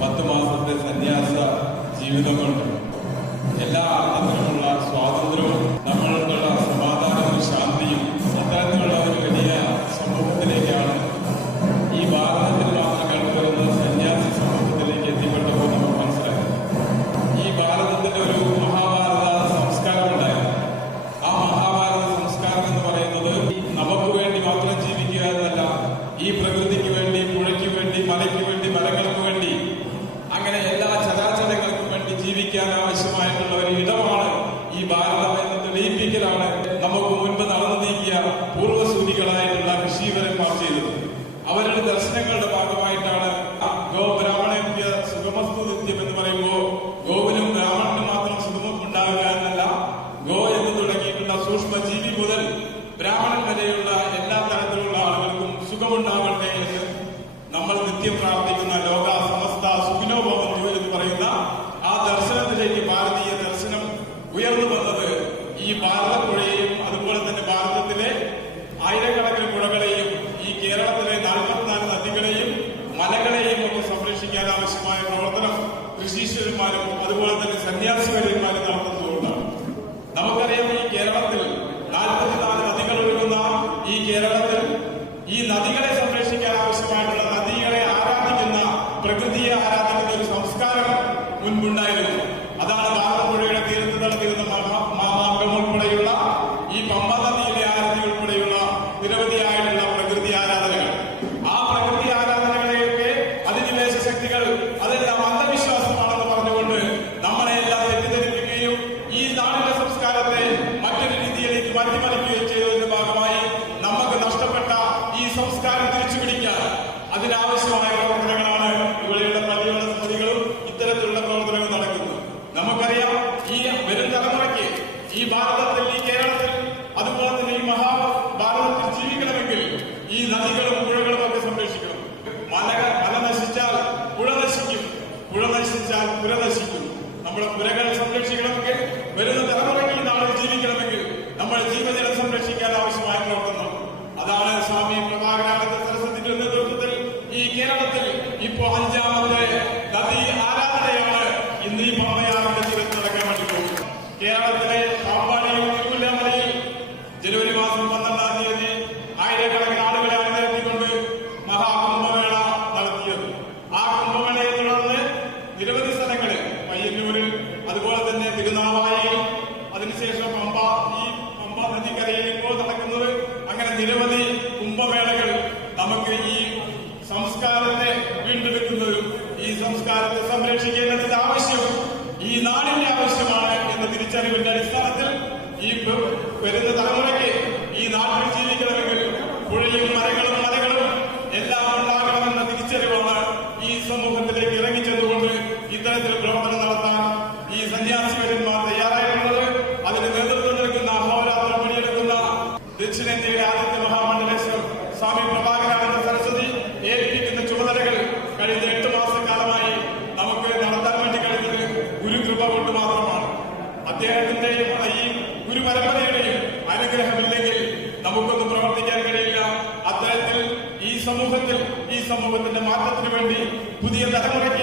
പത്ത് മാസത്തെ സന്യാസ ജീവിതം കൊണ്ട് എല്ലാ അർത്ഥത്തിലുമുള്ള സ്വാതന്ത്ര്യവും ആയിരക്കണക്കിന് പുഴകളെയും ഈ കേരളത്തിലെ നാൽപ്പത്തിനാല് നദികളെയും മലകളെയും ഒക്കെ സംരക്ഷിക്കാൻ ആവശ്യമായ പ്രവർത്തനം ഋഷീശ്വരന്മാരും അതുപോലെ തന്നെ സന്യാസിവര്യന്മാരും നടത്തുന്നതുകൊണ്ടാണ്. നമുക്കറിയാം ഈ കേരളത്തിൽ നാൽപ്പത്തിനാല് നദികൾ ഒഴുകുന്ന ഈ കേരളത്തിൽ ഈ നദികളെ സംരക്ഷിക്കാൻ ആവശ്യമായിട്ടുള്ള നദികളെ ആരാധിക്കുന്ന പ്രകൃതിയെ ആരാധിക്കുന്ന ഒരു സംസ്കാരം മുൻപുണ്ടായിരുന്നു. അതാണ് ഭാരതപ്പുഴയുടെ തീരത്ത് നടത്തിയിരുന്ന മഹാ- മാമാങ്കം ഉൾപ്പെടെയുള്ള ഈ പമ്പ ഈ ഭാരതത്തിൽ ഈ കേരളത്തിൽ അതുപോലെ തന്നെ ഈ മഹാഭാരതത്തിൽ ജീവിക്കണമെങ്കിൽ ഈ നദികളും പുഴകളും ഒക്കെ സംരക്ഷിക്കണം. മല മല നശിച്ചാൽ പുഴ നശിക്കും. പുഴ നശിച്ചാൽ പുര നശിക്കും. നമ്മുടെ പുരകൾ സംരക്ഷിക്കണമെങ്കിൽ വരുന്ന തലമുറകളിൽ നാളെ ജീവിക്കണമെങ്കിൽ നമ്മൾ ജീവജലം സംരക്ഷിക്കാൻ ആവശ്യമായി പ്രവർത്തനം അതാണ് സ്വാമി പ്രഭാകരാനന്ദ സരസ്വതിയുടെ നേതൃത്വത്തിൽ ഈ കേരളത്തിൽ ഇപ്പോ അഞ്ചാമത്തെ നദി ആരാധനയാണ് ഇന്ന് ഈ നടക്കാൻ വേണ്ടി പോകുന്നത്. കേരളത്തിലെ സംരക്ഷിക്കേണ്ടതിന്റെ ആവശ്യം ഈ നാടിന്റെ ആവശ്യമാണ് എന്ന തിരിച്ചറിവിന്റെ അടിസ്ഥാനത്തിൽ ഈ വരുന്ന തലമുറയ്ക്ക് ഈ നാട്ടിൽ ജീവിക്കണമെങ്കിൽ പുഴയും മരങ്ങളും മലകളും സമൂഹത്തിന്റെ മാറ്റത്തിന് വേണ്ടി പുതിയ തലമുറയ്ക്ക്